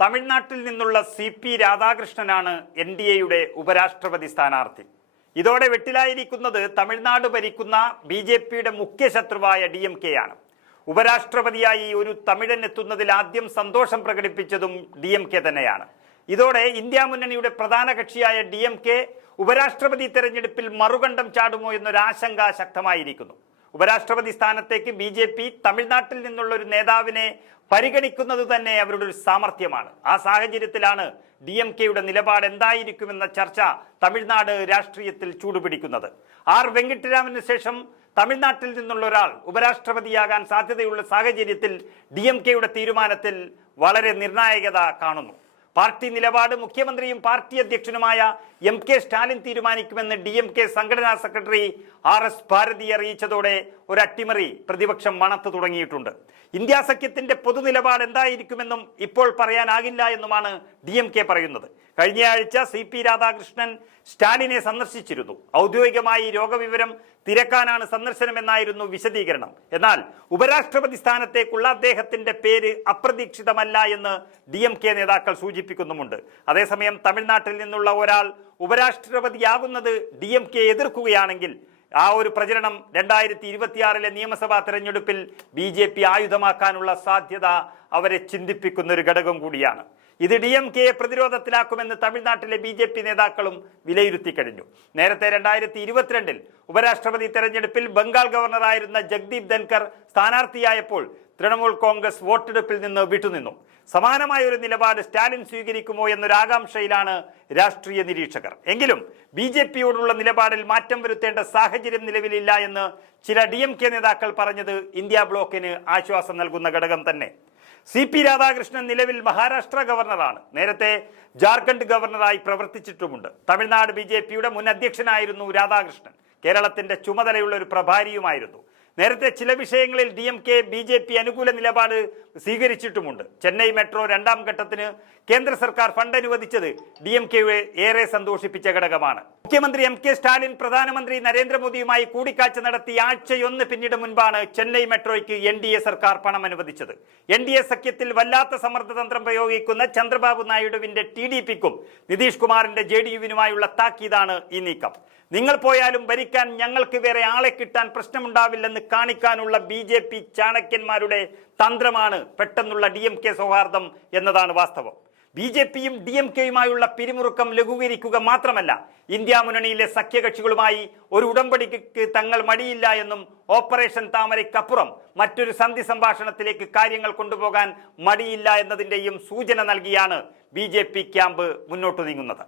തമിഴ്നാട്ടിൽ നിന്നുള്ള സി.പി. രാധാകൃഷ്ണനാണ് എൻ.ഡി.എയുടെ ഉപരാഷ്ട്രപതി സ്ഥാനാർത്ഥി. ഇതോടെ വെട്ടിലായിരിക്കുന്നത് തമിഴ്നാട് ഭരിക്കുന്ന ബി.ജെ.പിയുടെ മുഖ്യ ശത്രുവായ ഡി.എം.കെ ആണ്. ഉപരാഷ്ട്രപതിയായി ഒരു തമിഴൻ എത്തുന്നതിൽ ആദ്യം സന്തോഷം പ്രകടിപ്പിച്ചതും ഡി.എം.കെ തന്നെയാണ്. ഇതോടെ ഇന്ത്യ മുന്നണിയുടെ പ്രധാന കക്ഷിയായ ഡി.എം.കെ ഉപരാഷ്ട്രപതി തെരഞ്ഞെടുപ്പിൽ മറുകണ്ഠം ചാടുമോ എന്നൊരാശങ്ക ശക്തമായിരിക്കുന്നു. ഉപരാഷ്ട്രപതി സ്ഥാനത്തേക്ക് ബി.ജെ.പി തമിഴ്നാട്ടിൽ നിന്നുള്ള ഒരു നേതാവിനെ പരിഗണിക്കുന്നത് തന്നെ അവരുടെ ഒരു സാമർഥ്യമാണ്. ആ സാഹചര്യത്തിലാണ് ഡി.എം.കെയുടെ നിലപാട് എന്തായിരിക്കുമെന്ന ചർച്ച തമിഴ്നാട് രാഷ്ട്രീയത്തിൽ ചൂടുപിടിക്കുന്നത്. ആർ വെങ്കിട്ടരാമന് ശേഷം തമിഴ്നാട്ടിൽ നിന്നുള്ള ഒരാൾ ഉപരാഷ്ട്രപതിയാകാൻ സാധ്യതയുള്ള സാഹചര്യത്തിൽ ഡി.എം.കെയുടെ തീരുമാനത്തിൽ വളരെ നിർണായകത കാണുന്നു. പാർട്ടി നിലപാട് മുഖ്യമന്ത്രിയും പാർട്ടി അധ്യക്ഷനുമായ എം.കെ. സ്റ്റാലിൻ തീരുമാനിക്കുമെന്ന് ഡി.എം.കെ സംഘടനാ സെക്രട്ടറി ആർ.എസ്. ഭാരതി അറിയിച്ചതോടെ ഒരു അട്ടിമറി പ്രതിപക്ഷം മണത്തു തുടങ്ങിയിട്ടുണ്ട്. ഇന്ത്യ സഖ്യത്തിന്റെ പൊതുനിലപാട് എന്തായിരിക്കുമെന്നും ഇപ്പോൾ പറയാനാകില്ല എന്നുമാണ് ഡി.എം.കെ പറയുന്നത്. കഴിഞ്ഞയാഴ്ച സി.പി. രാധാകൃഷ്ണൻ സ്റ്റാലിനെ സന്ദർശിച്ചിരുന്നു. ഔദ്യോഗികമായി രോഗവിവരം തിരക്കാനാണ് സന്ദർശനമെന്നായിരുന്നു വിശദീകരണം. എന്നാൽ ഉപരാഷ്ട്രപതി സ്ഥാനത്തേക്കുള്ള അദ്ദേഹത്തിന്റെ പേര് അപ്രതീക്ഷിതമല്ല എന്ന് ഡി.എം.കെ നേതാക്കൾ സൂചിപ്പിക്കുന്നുമുണ്ട്. അതേസമയം തമിഴ്നാട്ടിൽ നിന്നുള്ള ഒരാൾ ഉപരാഷ്ട്രപതിയാകുന്നത് ഡി.എം.കെ എതിർക്കുകയാണെങ്കിൽ ആ ഒരു പ്രചരണം 2026 നിയമസഭാ തെരഞ്ഞെടുപ്പിൽ ബി.ജെ.പി ആയുധമാക്കാനുള്ള സാധ്യത അവരെ ചിന്തിപ്പിക്കുന്ന ഒരു ഘടകം കൂടിയാണ്. ഇത് ഡി.എം.കെയെ പ്രതിരോധത്തിലാക്കുമെന്ന് തമിഴ്നാട്ടിലെ ബി.ജെ.പി നേതാക്കളും വിലയിരുത്തി കഴിഞ്ഞു. നേരത്തെ 2022 ഉപരാഷ്ട്രപതി തെരഞ്ഞെടുപ്പിൽ ബംഗാൾ ഗവർണറായിരുന്ന ജഗ്ദീപ് ധൻകർ സ്ഥാനാർത്ഥിയായപ്പോൾ തൃണമൂൽ കോൺഗ്രസ് വോട്ടെടുപ്പിൽ നിന്ന് വിട്ടുനിന്നു. സമാനമായ ഒരു നിലപാട് സ്റ്റാലിൻ സ്വീകരിക്കുമോ എന്നൊരാകാംക്ഷയിലാണ് രാഷ്ട്രീയ നിരീക്ഷകർ. എങ്കിലും ബി.ജെ.പിയോടുള്ള നിലപാടിൽ മാറ്റം വരുത്തേണ്ട സാഹചര്യം നിലവിലില്ല എന്ന് ചില ഡി.എം.കെ നേതാക്കൾ പറഞ്ഞത് ഇന്ത്യ ബ്ലോക്കിന് ആശ്വാസം നൽകുന്ന ഘടകം തന്നെ. സി.പി. രാധാകൃഷ്ണൻ നിലവിൽ മഹാരാഷ്ട്ര ഗവർണറാണ്. നേരത്തെ ജാർഖണ്ഡ് ഗവർണറായി പ്രവർത്തിച്ചിട്ടുമുണ്ട്. തമിഴ്നാട് ബി.ജെ.പിയുടെ മുൻ അധ്യക്ഷനായിരുന്നു രാധാകൃഷ്ണൻ. കേരളത്തിന്റെ ചുമതലയുള്ള ഒരു പ്രഭാരിയുമായിരുന്നു. നേരത്തെ ചില വിഷയങ്ങളിൽ ഡി.എം.കെ ബി.ജെ.പി അനുകൂല നിലപാട് സ്വീകരിച്ചിട്ടുമുണ്ട്. ചെന്നൈ മെട്രോ 2ാം ഘട്ടത്തിന് കേന്ദ്ര സർക്കാർ ഫണ്ട് അനുവദിച്ചത് ഡി.എം.കെയെ ഏറെ സന്തോഷിപ്പിച്ച ഘടകമാണ്. മുഖ്യമന്ത്രി എം.കെ. സ്റ്റാലിൻ പ്രധാനമന്ത്രി നരേന്ദ്രമോദിയുമായി കൂടിക്കാഴ്ച നടത്തി ആഴ്ചയൊന്ന് പിന്നീട് മുൻപാണ് ചെന്നൈ മെട്രോയ്ക്ക് എൻ.ഡി.എ സർക്കാർ പണം അനുവദിച്ചത്. എൻ.ഡി.എ സഖ്യത്തിൽ വല്ലാത്ത സമ്മർദ്ദതന്ത്രം പ്രയോഗിക്കുന്ന ചന്ദ്രബാബു നായിഡുവിന്റെ ടി.ഡി.പിക്കും നിതീഷ് കുമാറിന്റെ ജെ.ഡി.യുവിനുമായുള്ള താക്കീതാണ് ഈ നീക്കം. നിങ്ങൾ പോയാലും ഭരിക്കാൻ ഞങ്ങൾക്ക് വേറെ ആളെ കിട്ടാൻ പ്രശ്നമുണ്ടാവില്ലെന്ന് കാണിക്കാനുള്ള ബി.ജെ.പി ചാണക്യന്മാരുടെ തന്ത്രമാണ് പെട്ടെന്നുള്ള ഡി.എം.കെ സൗഹാർദ്ദം എന്നതാണ് വാസ്തവം. ബി.ജെ.പിയും ഡി.എം.കെയുമായുള്ള പിരിമുറുക്കം ലഘൂകരിക്കുക മാത്രമല്ല, ഇന്ത്യ മുന്നണിയിലെ സഖ്യകക്ഷികളുമായി ഒരു ഉടമ്പടിക്ക് തങ്ങൾ മടിയില്ല എന്നും ഓപ്പറേഷൻ താമരയ്ക്കപ്പുറം മറ്റൊരു സന്ധി സംഭാഷണത്തിലേക്ക് കാര്യങ്ങൾ കൊണ്ടുപോകാൻ മടിയില്ല എന്നതിൻ്റെയും സൂചന നൽകിയാണ് ബി.ജെ.പി ക്യാമ്പ് മുന്നോട്ട് നീങ്ങുന്നത്.